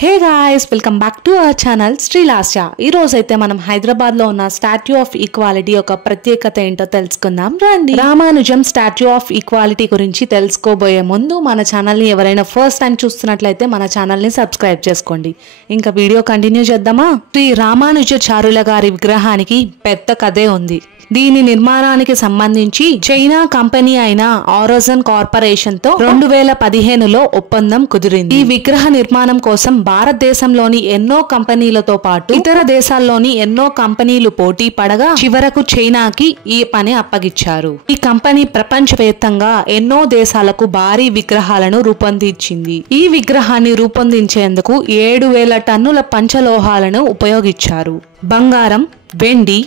Hey guys, welcome back to our channel Srilasya. ఈ రోజు అయితే మనం హైదరాబాద్ లో ఉన్న స్టాట్యూ ఆఫ్ ఈక్వాలిటీ యొక్క ప్రత్యేకత ఏంటో తెలుసుకుందాం రండి. రామానుజం స్టాట్యూ ఆఫ్ ఈక్వాలిటీ గురించి తెలుసుకోబోయే ముందు మన ఛానల్ ని ఎవరైనా ఫస్ట్ టైం చూస్తున్నట్లయితే మన ఛానల్ ని సబ్స్క్రైబ్ చేసుకోండి. ఇంకా వీడియో కంటిన్యూ చేద్దామా? శ్రీ రామానుజాచార్యుల గారి విగ్రహానికి పెద్ద కథే ఉంది. దీని నిర్మాణానికి సంబంధించి చైనా కంపెనీ అయిన ఆరోజన్ కార్పొరేషన్ తో 2015లో ఒప్పందం కుదిరింది. ఈ విగ్రహ నిర్మాణం కోసం భారతదేశంలోని ఎన్నో కంపెనీలతో పాటు ఇతర దేశాల్లోని ఎన్నో కంపెనీలు పోటీ పడగా చివరకు చైనాకి ఈ పని అప్పగించారు. ఈ కంపెనీ ప్రపంచవ్యాప్తంగా ఎన్నో దేశాలకు భారీ విగ్రహాలను రూపొందించింది. ఈ విగ్రహాన్ని రూపొందించేందుకు 7,000 టన్నుల పంచలోహాలను ఉపయోగించారు. బంగారం, వెండి,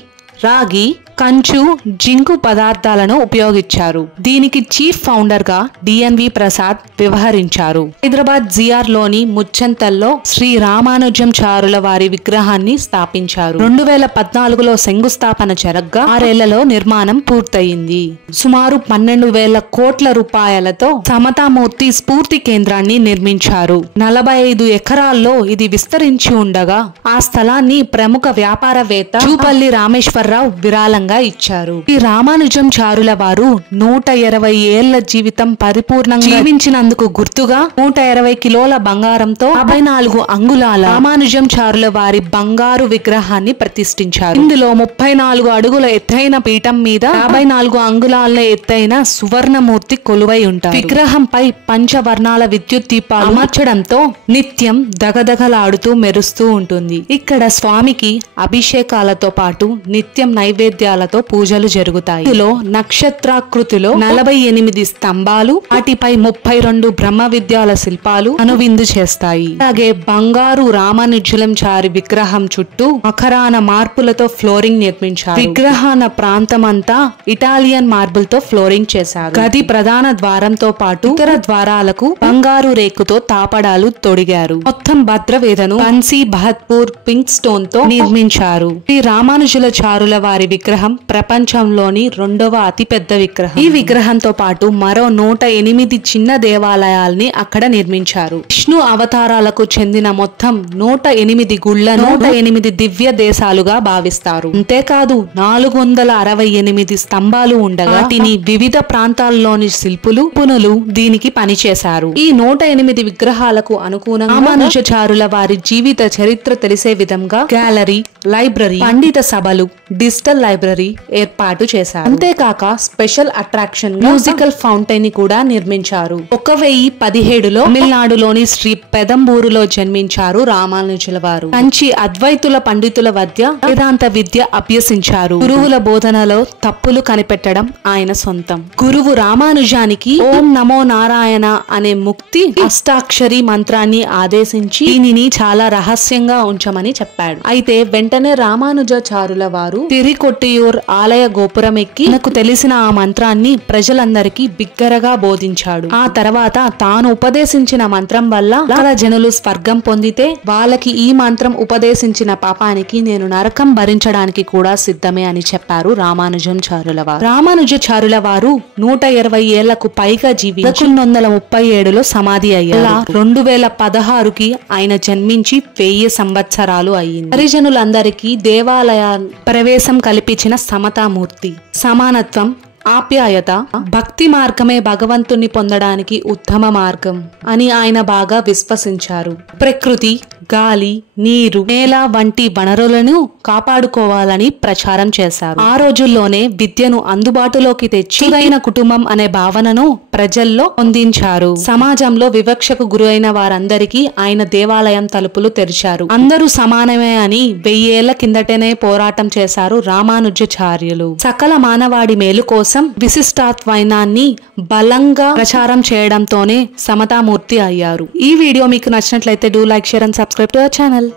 రాగి, కంచు, జింకు పదార్థాలను ఉపయోగించారు. దీనికి చీఫ్ ఫౌండర్ గా డిఎన్వి ప్రసాద్ వ్యవహరించారు. హైదరాబాద్ జిఆర్ లోని ముచ్చంతల్లో శ్రీ రామానుజాచార్యుల వారి విగ్రహాన్ని స్థాపించారు. 2014లో శంకుస్థాపన జరగ్గా 6 ఏళ్లలో నిర్మాణం పూర్తయింది. సుమారు 12,000 కోట్ల రూపాయలతో సమతామూర్తి స్ఫూర్తి కేంద్రాన్ని నిర్మించారు. 45 ఎకరాల్లో ఇది విస్తరించి ఉండగా ఆ స్థలాన్ని ప్రముఖ వ్యాపారవేత్త జూపల్లి రామేశ్వరరావు విరాళంగా ఇచ్చారు. ఈ రామానుజాచార్యుల వారు 120 ఏళ్ల జీవితం పరిపూర్ణంగా జీవించినందుకు గుర్తుగా 120 కిలోల బంగారంతో 54 అంగుళాల రామానుజాచార్యుల వారి బంగారు విగ్రహాన్ని ప్రతిష్ఠించారు. ఇందులో 34 అడుగుల ఎత్తైన పీఠం మీద 54 అంగుళాల ఎత్తైన సువర్ణమూర్తి కొలువై ఉంటారు. విగ్రహంపై పంచవర్ణాల విద్యుత్ దీపాలు అమర్చడంతో నిత్యం దగదగలాడుతూ మెరుస్తూ ఉంటుంది. ఇక్కడ స్వామికి అభిషేకాలతో పాటు నిత్యం నైవేద్యాలతో పూజలు జరుగుతాయి. ఇందులో నక్షత్రాకృతిలో 48 స్తంభాలు, వాటిపై 32 బ్రహ్మ విద్యాల శిల్పాలు అనువిందు చేస్తాయి. అలాగే బంగారు రామానుజాచార్య విగ్రహం చుట్టూ మకరాన మార్పులతో ఫ్లోరింగ్ నిర్మించారు. విగ్రహాన ప్రాంతమంతా ఇటాలియన్ మార్బుల్ తో ఫ్లోరింగ్ చేశారు. గది ప్రధాన ద్వారంతో పాటు ఇతర ద్వారాలకు బంగారు రేకుతో తాపడాలు తొడిగారు. మొత్తం భద్రవేదను బన్సీ బహదూర్ పింక్ స్టోన్ తో నిర్మించారు. శ్రీ రామానుజాచార్యుల వారి విగ్రహం ప్రపంచంలోని 2వ అతిపెద్ద విగ్రహం. ఈ విగ్రహంతో పాటు మరో 108 చిన్న దేవాలయాల్ని అక్కడ నిర్మించారు. విష్ణు అవతారాలకు చెందిన మొత్తం 108 గుళ్లను 108 దివ్య దేశాలుగా భావిస్తారు. అంతేకాదు 468 స్తంభాలు ఉండగా వాటిని వివిధ ప్రాంతాల్లోని శిల్పులు పునులు దీనికి పనిచేశారు. ఈ 108 విగ్రహాలకు అనుగుణంగా రామానుజాచార్యుల వారి జీవిత చరిత్ర తెలిసే విధంగా గ్యాలరీ, లైబ్రరీ, పండిత సభలు, డిజిటల్ లైబ్రరీ ఏర్పాటు చేశారు. అంతేకాక స్పెషల్ అట్రాక్షన్ మ్యూజికల్ ఫౌంటైన్ ని కూడా నిర్మించారు. 1017లో తమిళనాడులోని శ్రీ పెదంబూరులో జన్మించారు రామానుజుల వారు. కంచి అద్వైతుల పండితుల వద్ద వేదాంత విద్య అభ్యసించారు. గురువుల బోధనలో తప్పులు కనిపెట్టడం ఆయన సొంతం. గురువు రామానుజానికి ఓం నమో నారాయణ అనే ముక్తి అష్టాక్షరి మంత్రాన్ని ఆదేశించి దీనిని చాలా రహస్యంగా ఉంచమని చెప్పాడు. అయితే వెంటనే రామానుజాచార్యుల వారు తిరికొట్టియూర్ ఆలయ గోపురం ఎక్కి నాకు తెలిసిన ఆ మంత్రాన్ని ప్రజలందరికీ బిగ్గరగా బోధించాడు. ఆ తర్వాత తాను ఉపదేశించిన మంత్రం వల్ల చాలా జనులు స్వర్గం పొందితే వాళ్ళకి ఈ మంత్రం ఉపదేశించిన పాపానికి నేను నరకం భరించడానికి కూడా సిద్ధమే అని చెప్పారు రామానుజాచార్యుల వారు. రామానుజాచార్యుల వారు 120 ఏళ్లకు పైగా జీవి 1937లో సమాధి అయ్యారు. 2016కి ఆయన జన్మించి 1000 సంవత్సరాలు అయ్యింది. హరిజనులందరికీ దేవాలయ ప్రవేశం కల్పించిన సమతామూర్తి. సమానత్వం, ఆప్యాయత, భక్తి మార్గమే భగవంతుని పొందడానికి ఉత్తమ మార్గం అని ఆయన బాగా విశ్వసించారు. ప్రకృతి, గాలి, నీరు, నేల వంటి వనరులను కాపాడుకోవాలని ప్రచారం చేశారు. ఆ రోజుల్లోనే విద్యను అందుబాటులోకి తెచ్చి అయిన కుటుంబం అనే భావనను ప్రజల్లో పొందించారు. సమాజంలో వివక్షకు గురైన వారందరికీ ఆయన దేవాలయం తలుపులు తెరిచారు. అందరూ సమానమే అని 1000 ఏళ్ల కిందటనే పోరాటం చేశారు రామానుజాచార్యులు. సకల మానవాడి మేలు కోసం విశిష్టాద్వైతాన్ని బలంగా ప్రచారం చేయడంతోనే సమతామూర్తి అయ్యారు. ఈ వీడియో మీకు నచ్చినట్లయితే do like, share and subscribe to our channel.